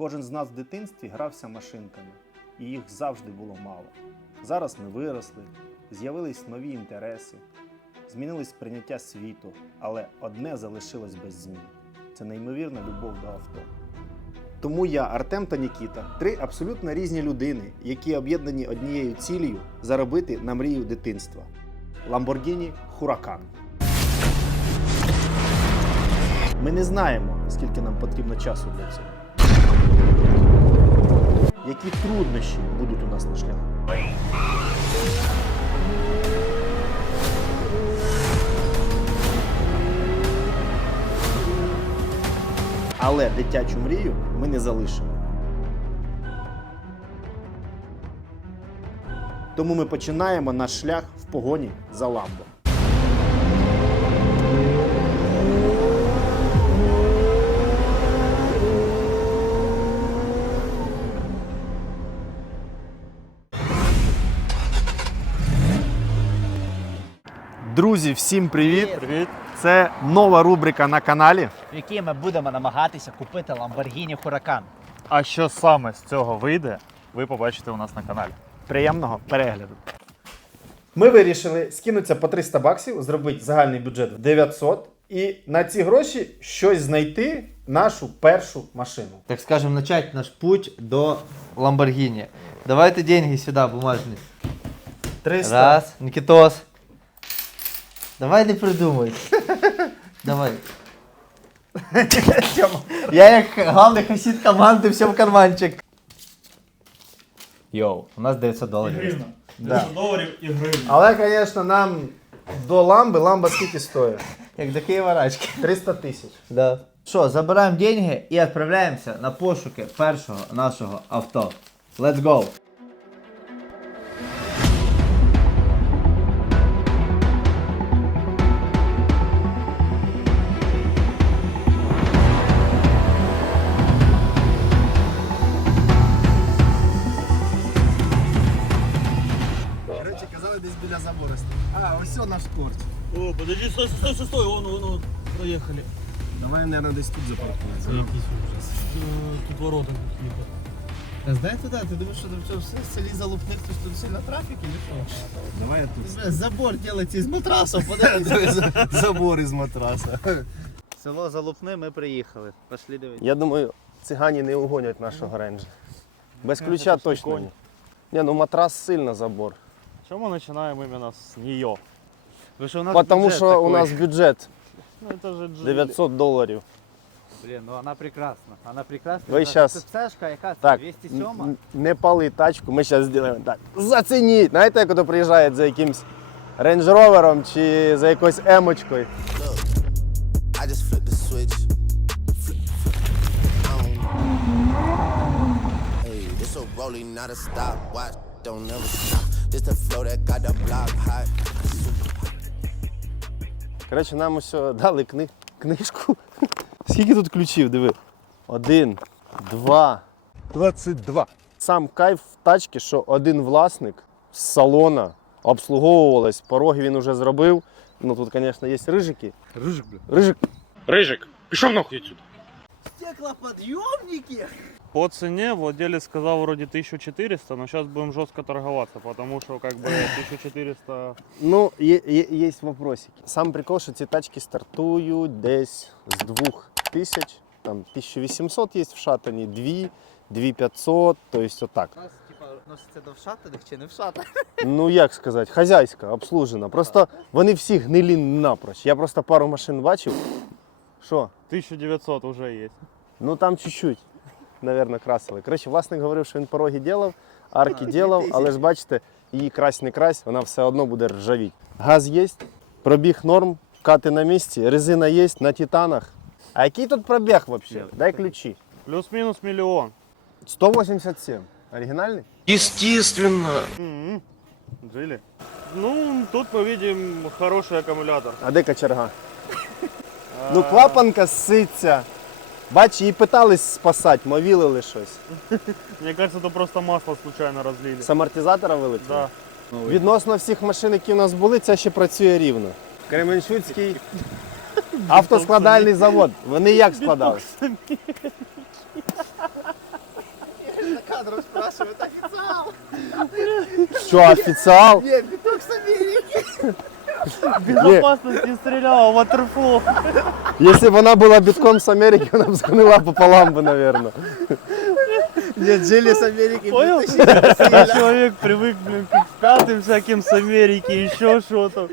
Кожен з нас в дитинстві грався машинками, і їх завжди було мало. Зараз ми виросли, з'явились нові інтереси, змінилось сприйняття світу, але одне залишилось без змін це неймовірна любов до авто. Тому я, Артем та Нікіта, три абсолютно різні людини, які об'єднані однією цілею заробити на мрію дитинства Lamborghini Huracan. Ми не знаємо, скільки нам потрібно часу для цього. Які труднощі будуть у нас на шляху? Але дитячу мрію ми не залишимо. Тому ми починаємо наш шлях в погоні за ламбо. Друзі, всім привіт! Привіт. Це нова рубрика на каналі. В якій ми будемо намагатися купити Lamborghini Huracan. А що саме з цього вийде, ви побачите у нас на каналі. Приємного перегляду. Ми вирішили скинутися по 300 баксів, зробити загальний бюджет в 900 і на ці гроші щось знайти нашу першу машину. так скажем, начать наш путь до Ламборгини. Давайте деньги сюда, бумажные. 300. Раз, Никитос. Давай не придумай. Давай. Я як главний хасід команди, все в карманчик. Йоу, у нас 900 доларів. Да. доларів і гривень. Але, звісно, нам до ламби, ламба скільки стоїть? Як до Києва рачки. 300 тисяч. Да. Що, забираємо деньги і відправляємося на пошуки першого нашого авто. Let's go! Стой, стой, стой, стой, вон, вон, вон, проїхали. Давай, мабуть, десь тут запаркуємося. Тут ворота какие-то. Здай туди, ти думаєш, що там все в селі залупних, то що тут сильно трафік или що? Давай я тут. Забор делайте із матрасу, подивіться. Забор із матраса. Село Залупне, ми приїхали. Пошли дивитися. Я думаю, цигані не угонять нашого рейнджа. Без ключа точно ні. Ні, ну матрас сильно забор. Чому починаємо іменно з нее? Що, у нас Потому бюджет що у такой. нас бюджет Ну, это же Джили. 900 доларів. Блін, ну вона прекрасна. Вона прекрасна. Ви Це- щас- Це яка це? Так, 207? н- не пали тачку, ми зараз зробимо так. Зацініть! Знаєте, як ото приїжджає за якимсь рейндж-ровером чи за якоюсь емочкою. I just flip the switch. Flip, flip. I don't- Hey, this a rolling, not a stop. Watch, don't never stop. This the flow that got the block hot. Коротше, нам ось дали кни... книжку. Скільки тут ключів, диви? Один, два. 22. Сам кайф в тачці, що один власник з салона обслуговувалась, пороги він вже зробив. Ну тут, звісно, є рижики. Рижик, бля. Рижик. Рыжик, пішов нахуй отсюда. Стеклоподъемники? По цене владелец сказал вроде 1400, но сейчас будем жестко торговаться, потому что как бы 1400... Ну, є, є, є вопросики. Сам прикол, що ці тачки стартують десь з 2000, там 1800 є в шатані, 2, 2500, тобто отак. У нас, типа, носиться до вшатаних чи не вшатаних? Ну як сказати, хазяйська, обслужена. Просто вони всі гнилі напроч. Я просто пару машин бачив. Що? 1900 уже есть. Ну там чуть-чуть, наверное, красили. Коротше, власник говорив, що він пороги ділав, арки ділав, але ж бачите, її крась не крась, вона все одно буде ржавіть. Газ є, пробіг норм, кати на місці, резина є на титанах. А який тут пробіг взагалі? Дай ключі. Плюс-минус миллион. 187. Оригінальний? М-м. Джили. Ну, тут мы видим хороший аккумулятор. А де кочерга? Ну, клапанка сситься. Бач, її питались спасати, мовілили щось. Мне кажется, это просто масло случайно разлили. З амортизатора вилетіло? Да. Відносно всіх машин, які в нас були, ця ще працює рівно. Кременчуцький автоскладальний завод. Вони як складали? кадром спрашивают, официал. Що, офіціал? Нет, биток с Америки. Безопасности стрелял, ватерфол. Якщо б вона була бітком з Америки, вона б згнила пополам би, напевно. Нет, жили с Америки. Понял? Человек привык, блин, к пятым всяким с Америки, еще что-то.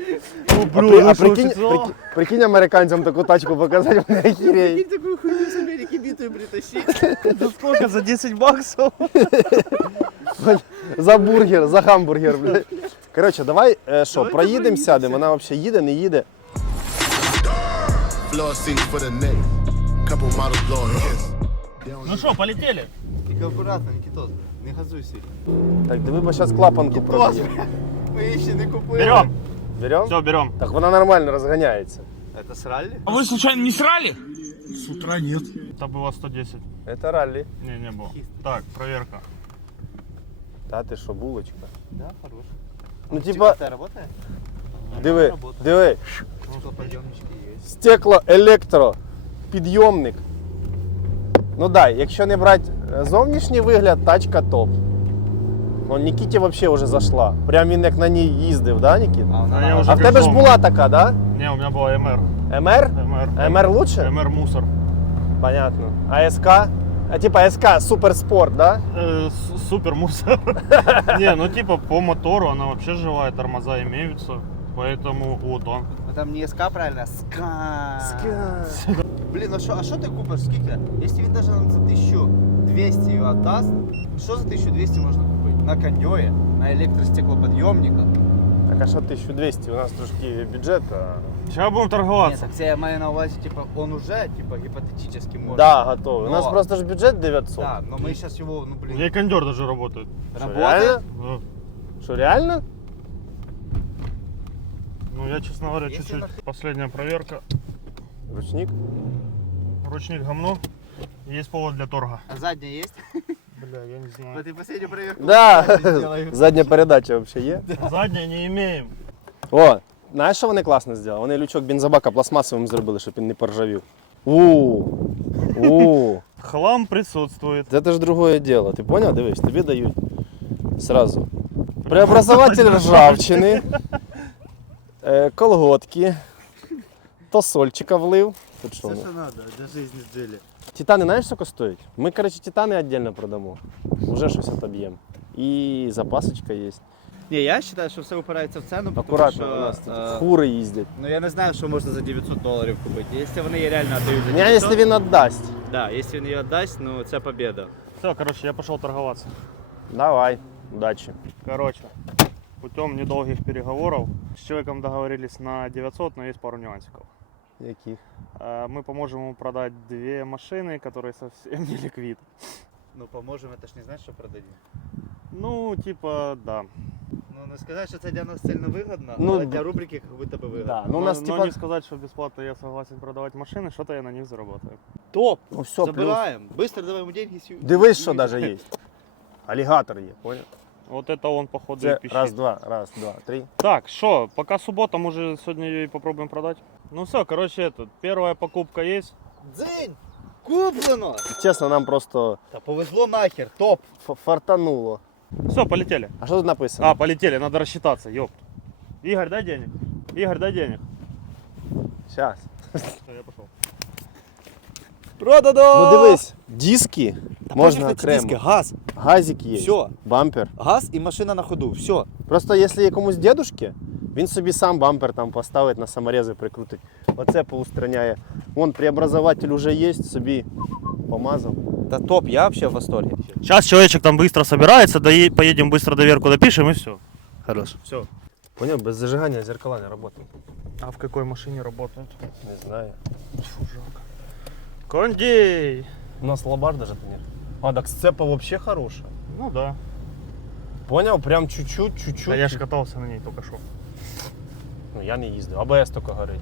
Ну, А, при- ну а что, прикинь, официал? прикинь, прикинь американцям таку тачку показати, вони охереють. Прикинь, такую хуйню с Америки битую притащить. За сколько? За 10 баксов? За бургер, за гамбургер, блядь. Коротше, давай, е, що, проїдемо, сядемо, вона взагалі їде, не їде. Floor seats for the neck. Couple models blowing hits. Ну что, полетели? Тільки акуратно, Никитос, не газуй сильно. Так, диви, бо зараз клапанку проб'є. Ми ще не купили. Берем. Берем? Все, берем. Так вона нормально розганяється. Это с ралли? Это было 110. Це раллі. Не, не было. Так, проверка. Та ти що, булочка. Да, хорош. Ну, типа, Ты работает? диви, диви. Ну, подъемнички есть. Стекло, електро, підйомник. Ну да, якщо не брати е, зовнішній вигляд, тачка топ. Ну, Нікіті взагалі вже зайшла. Прям він як на ній їздив, да, Нікіт? А, А я уже А в тебе ж пришел. була така, да? Не, у меня была МР. МР? МР. МР лучше? МР мусор. Понятно. А СК? А типа СК суперспорт, да? Э, с- супер мусор. Не, ну типа по мотору она вообще живая, тормоза имеются. Поэтому вот он. Ну там не СК, правильно? СКА. Блін, а що, а що ти купиш? Скільки? Якщо він навіть нам за 1200 її віддасть, що за 1200 можна купити? На каньйоє, на електростеклоподйомниках. Так а що 1200? У нас трошки бюджет. А... Сейчас будем Ні, торговаться. так це я маю на увазі, типа, он уже, типа, гіпотетично може. Да, готовий. У нас Но- просто ж бюджет 900. Да, но мы сейчас его, ну У блин, меня и кондер даже работает. Що, работает. реально? Ну, Що, реально? Ну, я, честно говоря, Если чуть-чуть. нах- Последняя проверка. Ручник? Ручник гомно. Есть повод для торга. А задняя есть? Бля, я не знаю. Вот и последнюю проверку. Да. сделаю. Задня передача взагалі є. Заднее не имеем. О, знаєш, що вони класно зробили? Вони лючок бензобака пластмасовим зробили, щоб він не поржавів. У, у, Хлам присутствует. це ж другое дело. Ти поняв? Дивись, тобі дають сразу. Преобразователь ржавчини, е, колготки, тосольчика влив. Тут що Все, воно? что надо для жизни жили. Титани знаєш, сколько стоять? Ми, коротше, титани віддільно продамо. Уже щось отоб'ємо. І запасочка є. Не, я считаю, что все упирается в цену, потому Акуратно, что, у нас тут э, фури їздять. ну я не знаю, що можна за 900 доларів купити. Якщо вони її реально віддають за Не, 900, якщо він віддасть. да, якщо він її віддасть, ну це победа. Все, короче, я пошел торговаться. Давай, удачі. Короче, путем недолгих переговоров с человеком договорились на 900, но есть пару нюансиков Яких? Э, Мы поможем ему продать две машины, которые совсем не ликвид. Ну поможемо, це ж не значить, що продадим. Ну, типа, да. Ну не сказати, що це для нас сильно вигідно, Ну, але д- для рубрики як будто би вигідно. Да, ну у но, нас но типа... не сказать, что бесплатно я согласен продавать машины, что-то я на них заработаю. Топ! Ну все, плюс. Забираємо. Быстро давай ему деньги. сью- Дивись, що сью- навіть є. Алігатор є, понял? Вот это он, походу, и Це пищит. раз, два, раз, два, три. Так, что, пока суббота, мы сегодня ее и попробуем продать. Ну все, короче, это, первая покупка есть. Дзинь! Куплено! Чесно, нам просто Та повезло нахер, топ! ф- фартануло. Все, полетели. А що тут написано? А, полетели, надо рассчитаться, ёпт. Игорь, дай денег. Игорь, дай денег. Щас. Все, я пошел. Продано! Ну дивись, диски можна Можна окремо. диски, газ, Газик є. Всьо. Бампер. газ і машина на ходу, все. Просто якщо якомусь дедушки, він собі сам бампер там поставить на саморези прикрутить. Оце поустраняє. Вон преобразователь уже є, собі помазав. Та топ, я вообще в восторге. Сейчас человечек там быстро собирается, да поедем быстро доверку допишем и все. Хорош. Все. Поняв, без зажигання зеркала не працює. А в какой машине работают? Не знаю. Кондей! У нас лабаш даже нет. А, так сцепа вообще хорошая. Ну да. Понял, прям чуть-чуть, чуть-чуть. А я же катался на ней только что. Ну, я не їздив, АБС тільки горить.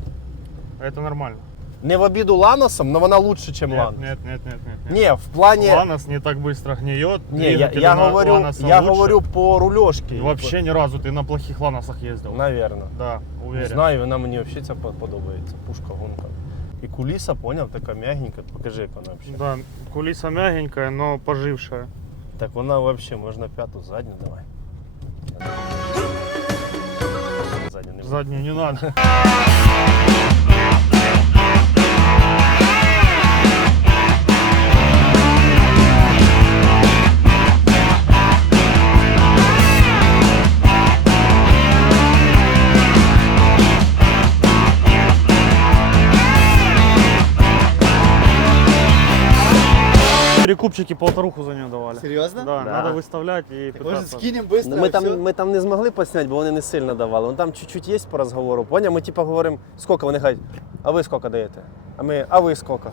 Это нормально. Не в обіду Ланосом, но вона лучше, чем Нет, Ланос. нет, нет, нет, нет. нет. Не, в плані... Ланос не так быстро гниет. Не, я, двигатели я на говорю, Ланоса я лучше. говорю по рулежке. Вообще ни разу ты на плохих Ланосах ездил. Наверно. Да, Не уверен. знаю, вона мені взагалі ця по- подобається. Пушка, гонка. І куліса, поняв, така м'ягенька. Покажи, як вона взагалі. Да, кулиса мягенькая, но пожившая. Так вона взагалі, можна п'яту задню давай. Задню не буду. Заднюю не надо. Перекупчики полторуху за нее давали. Серьезно? Да, Да. надо выставлять и Так может пытаться. скинем быстро, Ну, ми, всё? там, ми там не змогли посняти, бо вони не сильно давали. Ну там чуть-чуть є по розговору. Поняв? Ми типу говоримо, скільки вони кажуть, а ви скільки даєте? А ми, а ви скільки?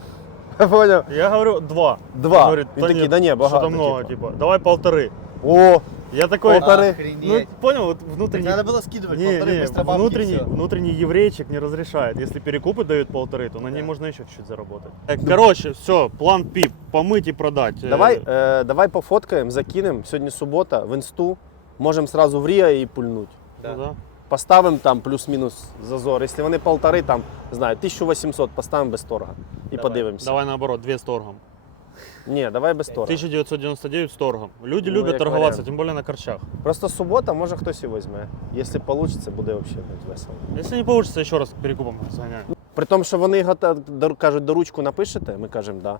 Поняв? Я говорю два. Два. Он говорит, Він да такий, нет, да не, багато, Что-то много, типа. типа. Давай полторы. О, Я такой, Полторы. Охренеть. ну понял, вот Так внутренний... надо было скидывать Не, полторы не, быстро бабки, внутренний, всё. внутренний еврейчик не разрешает. Если перекупы дают полторы, то на ней можно еще чуть-чуть заработать. Э, Короче, все, план ПИП. Помыть и продать. Э, давай, е, давай пофоткаємо, закинемо. Сьогодні субота, в інсту. Можемо сразу в Ріа і пульнуть. ну да. Поставимо там плюс-мінус зазор. Якщо вони полтори, там, не знаю, 1800, поставимо без торга. І Давай. подивимося. Давай наоборот, две с торгом. Ні, давай без торга. 1999 с торгом. Люди Ну, любят як торговаться, варіант. тем более на корчах. Просто субота, може хтось і візьме. Якщо вийде, буде взагалі весело. Если не получится, еще раз к перекупам сгоняю. При тому, що вони гото- дор- кажуть, до ручку напишете, ми кажемо, да.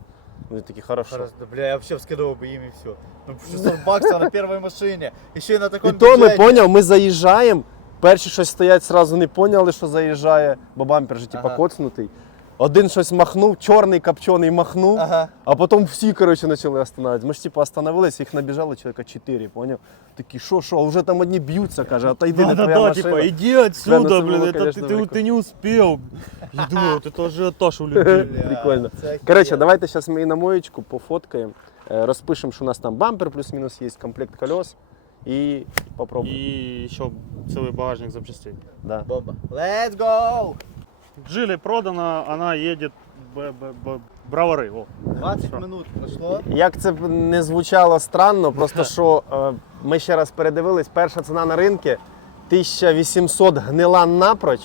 Вони такі, хорошо. Да, бля, я вообще вскидывал бы им и все. Ну, 600 баксов на первой машине. Еще и на І таком то ми бюджете. поняв, ми заїжджаємо. Перші щось стоять, сразу не поняли, що заїжджає, бо бампер же типа Ага. коцнутий. Один щось махнув, чорний копчений махнув, Ага. а потім всі, коротше, почали останавливатися. Ми ж типу остановились, їх набіжало чоловіка 4, поняв? Такі, що, що, а вже там одні б'ються, каже, отойди, не твоя машина. типа, иди Бля, отсюда, ну это блин, было, это конечно, ты, ты, прикольно. ты не успел. Я думаю, вот это ажиотаж у людей. Бля, Прикольно. це охеренно. Коротше, давайте зараз ми і на моєчку пофоткаємо, е, розпишемо, що у нас там бампер плюс-мінус є, комплект колес і попробуємо. И еще целый багажник запчастей. Да. Бомба. Let's go! Жили продана, она едет б, б, б, бравары. О. 20 Всё. минут прошло. Як це б не звучало странно, просто що е, ми ще раз передивились, перша ціна на ринку 1800 гнила напроч,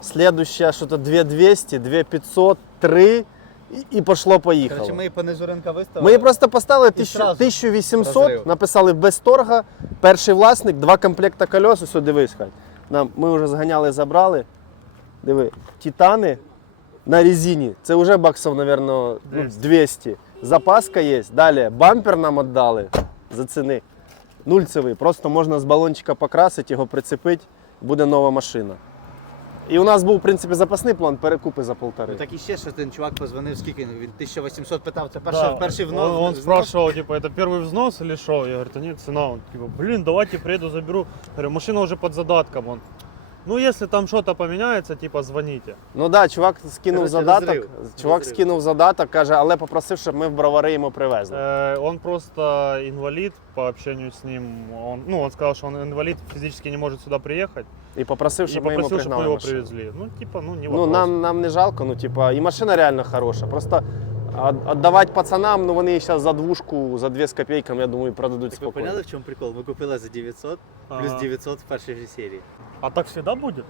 слідуща що то 2200, 2500, 3 і, і пошло поїхало. Короче, мы понизу рынка выставили. Ми її просто поставили 1000 сразу 1800, розрив. написали без торга, перший власник, два комплекта колес, ось дивись, хай. Нам, ми вже зганяли, забрали. Диви, титани на резині. Це вже баксів, мабуть, ну, 200. 200. Запаска є. Далі бампер нам віддали за ціни. Нульцевий. Просто можна з балончика покрасити, його прицепити, буде нова машина. І у нас був, в принципі, запасний план перекупи за полтори. Ну так і ще, що один чувак позвонив, скільки він 1800 питав, це перший, Да, перший внос. Он, он спрашивал, типа, это первый взнос или что? Я говорю, да нет, цена. Он типа, блин, давайте приеду, заберу. Говорю, машина уже под задатком. Он, ну если там что-то поменяется, типа, звоните. Ну так, да, чувак скинув Короче, задаток. розрив. Чувак Розрив. скинув задаток, каже, але попросив, щоб ми в бровари йому привезли. Э, он просто инвалид по общению с ним. Он, ну, он сказал, что он инвалид, физически не может сюда приехать. І попросив, И щоб ми йому попросил, чтобы пригнали мы его машину. привезли. Ну, типа, ну, не Ну, вопрос. нам, нам не жалко, ну, типа, і машина реально хороша. Просто віддавати пацанам, ну вони зараз за двушку, за дві з копійками, я думаю, продадуть Так ви спокійно. поняли, в чому прикол? Ми купили за 900, плюс Ага. 900 в першій же серії. А так всегда будет?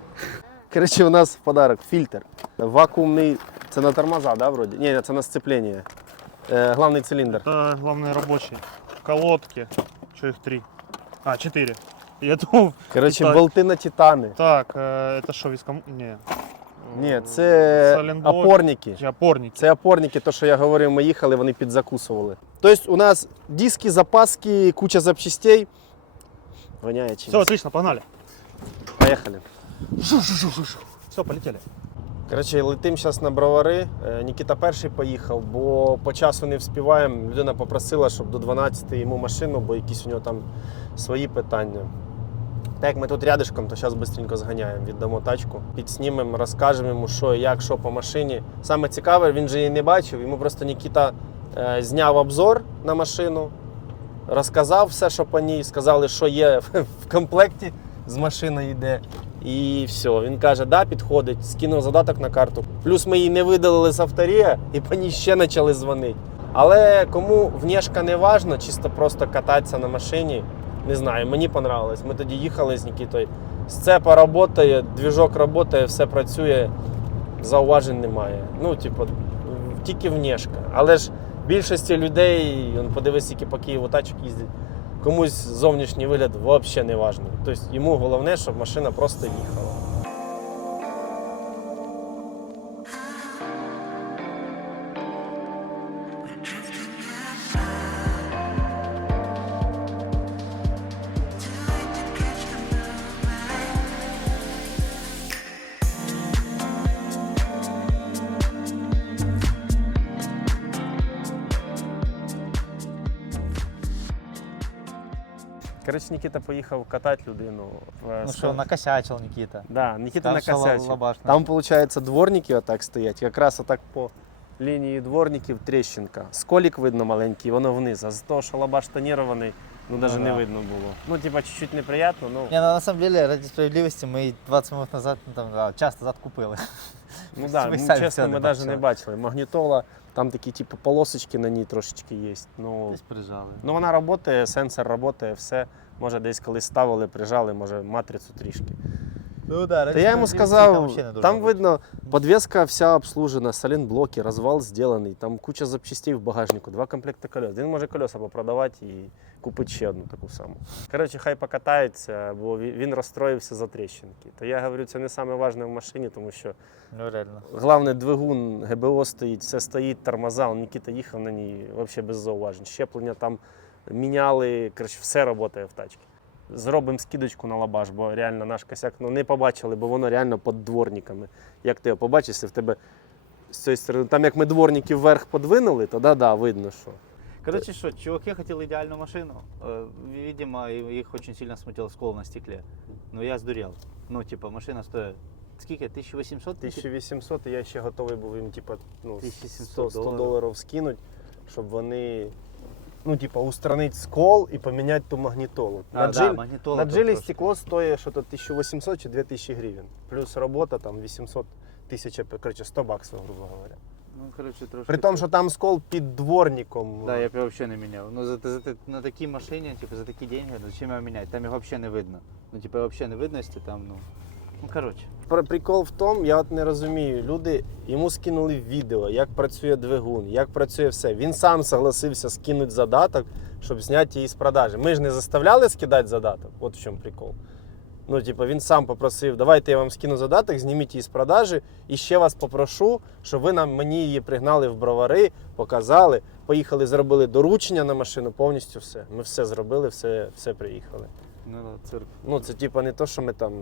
Коротше, у нас в подарок фільтр. Вакуумний, це на тормоза, да, вроді? Ні, це на сцеплення. Е, главний циліндр. Это главный рабочий. Колодки. Что их три? А, четыре. Я думал, Коротше, Так. болти на титани. так, э, это что, виском... Ні, це Соленблок. опорники. Чи Опорники. Це опорники, то, що я говорив, ми їхали, вони підзакусували. Тобто у нас диски, запаски, куча запчастей. Воняє чимось. Все, отлично, погнали. Поїхали. Все, полетели. Коротше, летим зараз на бровари. Е, Нікіта перший поїхав, бо по часу не вспіваємо. Людина попросила, щоб до 12 йому машину, бо якісь у нього там свої питання. Так як ми тут рядышком, то зараз швидко зганяємо, віддамо тачку, підснімемо, розкажемо йому, що як, що по машині. Саме цікаве, він же її не бачив. Йому просто Нікіта е, зняв обзор на машину, розказав все, що по ній, сказали, що є в комплекті з машиною йде. І все. Він каже, да, підходить, скинув задаток на карту. Плюс ми її не видалили з авторія і по ній ще почали дзвонити. Але кому внешка не важно, чисто просто кататися на машині, не знаю, мені понравилось. Ми тоді їхали з Нікітою. Сцепа працює, двіжок працює, все працює, зауважень немає. Ну, типу, тільки внешка. Але ж Більшості людей, подивись, які по Києву тачок їздять, комусь зовнішній вигляд взагалі не важливий. Тобто йому головне, щоб машина просто їхала. Коротше, Нікіта поїхав катати людину. в Ну що, накосячил Никита. Да, Нікіта Там накосячив. Там, виходить, дворники отак стоять. Якраз отак по лінії дворників тріщинка. Сколік видно маленький, воно вниз. А з того, що лабаш тонірований, ну навіть не да. видно було. Ну, типа, чуть-чуть неприємно, ну, Не, ну, на самом деле, ради справедливости, мы 20 минут назад, ну, там, час назад купили. ну да, ну, самі чесно, ми навіть не бачили. бачили. Магнітола, там такі, типу, полосочки на ній трошечки є. Ну, Десь прижали. ну вона працює, сенсор працює, все. Може, десь колись ставили, прижали, може, матрицю трішки. Ну да, Та я йому сказав, там видно, подвеска вся обслужена, салінблоки, розвал зроблений, там куча запчастей в багажнику, два комплекти колес. Він може колеса попродавати і купити ще одну таку саму. Коротше, хай покатається, бо він розстроївся за тріщинки. То я говорю, це не саме важне в машині, тому що Ну реально. головне двигун, ГБО стоїть, все стоїть, тормоза. Он Нікіта їхав на ній взагалі без зауважень. Щеплення там міняли, коротше, все працює в тачці. Зробимо скидочку на лабаш, бо реально наш косяк ну, не побачили, бо воно реально під дворниками. Як ти його побачиш, в тебе з цієї сторони, там як ми дворники вверх подвинули, то да, да, видно, що. Короче, что, чуваки хотели идеальную машину. Э, Видимо, их очень сильно смутил скол на стекле. Но я сдурел. Ну, типа, машина стоит... Сколько? 1800? 1800, і я ще готовий був їм, типу, ну, 1700 100, 100 доларів. доларів скинути, щоб вони, ну, типу, устранити скол і поміняти ту магнітолу. А, на да, джиль, магнитола на там джилі стекло стоїть що то 1800 чи 2000 гривень. Плюс робота там 800 тисяч, коротше, 100 баксів, грубо говоря. Ну, короче, трошки... При тому, що там скол під дворником. Да, я бы вообще не менял. Ну, за, за, на такие машине, типа, за такие деньги, ну, зачем его менять? Там их вообще не видно. Ну, типа, вообще не видно, если там, ну... Ну. При- Прикол в тому, я от не розумію. Люди йому скинули відео, як працює двигун, як працює все. Він сам согласився скинути задаток, щоб зняти її з продажі. Ми ж не заставляли скидати задаток. От в чому прикол. Ну, типу, він сам попросив, давайте я вам скину задаток, зніміть її з продажі. І ще вас попрошу, щоб ви нам мені її пригнали в бровари, показали. Поїхали, зробили доручення на машину, повністю все. Ми все зробили, все, все приїхали. Ну, да, цирк. Ну, це типа не то, що ми там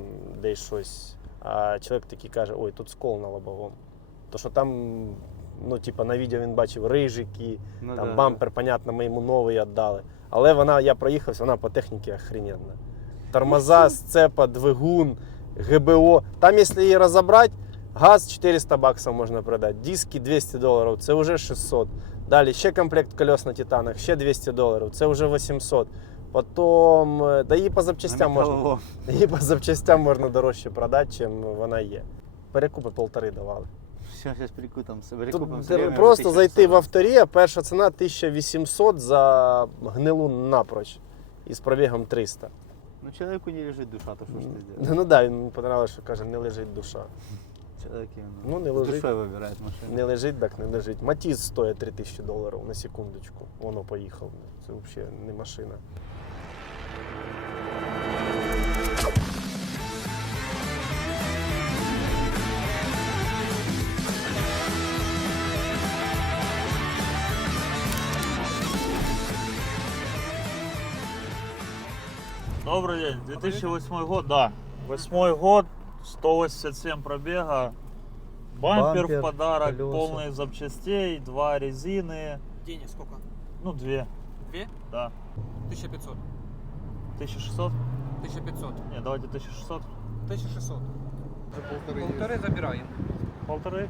десь щось. А чоловік такий каже, ой, тут скол на лобовому. То що там, ну, типа, на відео він бачив рижики, Ну, там да, бампер, понятно, ми йому новий віддали. Але вона, я проїхався, вона по техніці охрененна. Тормоза, сцепа, двигун, ГБО. Там, якщо її розібрати, газ 400 баксів можна продати, диски 200 доларів, це вже 600. Далі ще комплект колес на титанах, ще 200 доларів, це вже 800. Потім, е, да її по запчастям можна. Її по запчастям можна дорожче продати, чим вона є. Перекупи полтори давали. Все. Тут перекупим де- все время просто зайти в 1100. авторія, перша ціна 1800 за гнилу напроч із пробігом 300. Ну, человеку не лежит душа, то что ж ты сделаешь? Ну так, да, він понравилось, що каже, не лежить душа. Человек Ну, не с лежит. душой выбирает машину. Не лежить, так не лежить. Матіз стоїть 3000 доларів на секундочку. Воно поїхав. Це взагалі не машина. Добрый день, 2008 год, да. Восьмой год, 187 пробега. Бампер, Бампер, в подарок, колеса. полный запчастей, два резины. Денег сколько? Ну, две, Две? да. 1500. 1600? 1500. Не, давайте 1600. 1600. Полторы забираем. Полторы?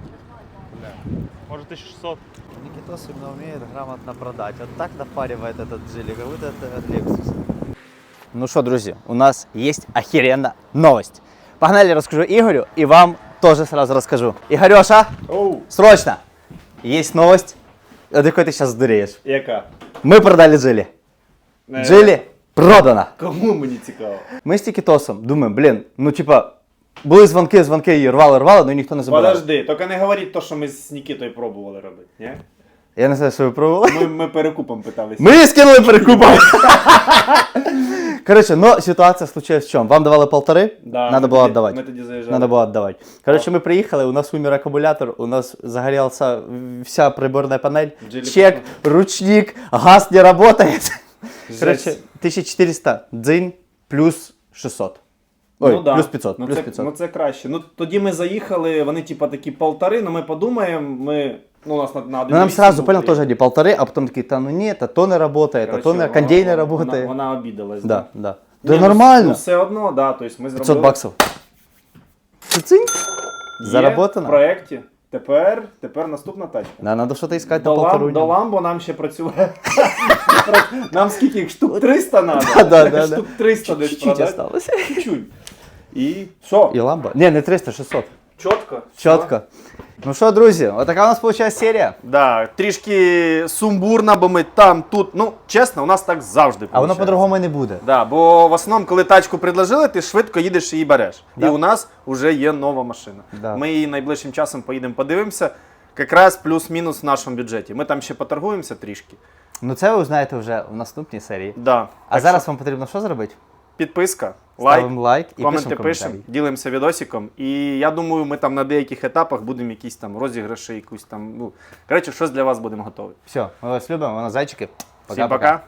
Может 1600? Никитос именно умеет грамотно продать. Вот так напаривает этот джили, как будто это Lexus. Ну что, друзья, у нас есть охеренная новость. Погнали, расскажу Игорю, и вам тоже сразу расскажу. Игореша, срочно! Есть новость, от якой ты сейчас сдуреешь. Яка? Мы продали джили. Джили продано. Кому мені цікаво? Ми з Тікітосом думаємо, блін, ну типа, були дзвонки, дзвонки, її рвали, рвали, але ніхто не забирав. Подожди, тільки не говоріть то, що ми з Нікітою пробували робити, ні? Я не знаю, що ви пробували. Ми, ми перекупом питалися. Ми скинули перекупом. Коротше, но ситуація случилась в чому? Вам давали полтори, Да, надо ми було тоді- віддавати. Ми тоді заїжджали. Надо было отдавать. Короче, мы приехали, у нас умер аккумулятор, у нас загорелся вся приборная панель, Джили чек, ручник, газ не работает. Жесть. Короче, 1400 дзинь плюс 600. Ой, Ну да. плюс 500, Ну, плюс це, 500. Ну це краще. Ну тоді ми заїхали, вони типа такі полтори, ну ми подумаємо, ми. Ну, у нас на, на Ну, нам сразу понял тоже они полторы, а потом такие, да ну нет, а то не работает, а то не, кондей не работает. Вона, вона обідалась. Да, да. Ні, Да ну, нормально. Ну, все одно, да. Тобто ми 500 зробили. баксов. Цинь. Є Заработано. В проєкті. Тепер, тепер наступна тачка. На, надо что-то искать До, на лам, до ламбо нам ще працює. нам скільки їх? Штук 300 надо? Да, да, да, Штук 300 десь Чуть-чуть продати. осталось. Чуть-чуть. І що? І ламба. Не, не 300, 600. Чітко? Чітко. Ну що, друзі, отака у нас виходить серія. Да, трішки сумбурно, бо ми там, тут. Ну, чесно, у нас так завжди. А воно получається. по-другому і не буде. Да, бо в основному, коли тачку предложили, ти швидко їдеш і її береш. Да. І у нас вже є нова машина. Да. Ми її найближчим часом поїдемо подивимося. Якраз плюс-мінус в нашому бюджеті. Ми там ще поторгуємося трішки. Ну це ви узнаєте вже в наступній серії. Да. А Так зараз що вам потрібно що зробити? Підписка, лайк, Ставимо лайк і коменти пишемо ділимося відосиком. І я думаю, ми там на деяких етапах будемо якісь там розіграші, якусь там. Ну, коротше, щось для вас будемо готові. Все, ми вас любимо, вона на зайчики. Всім пока.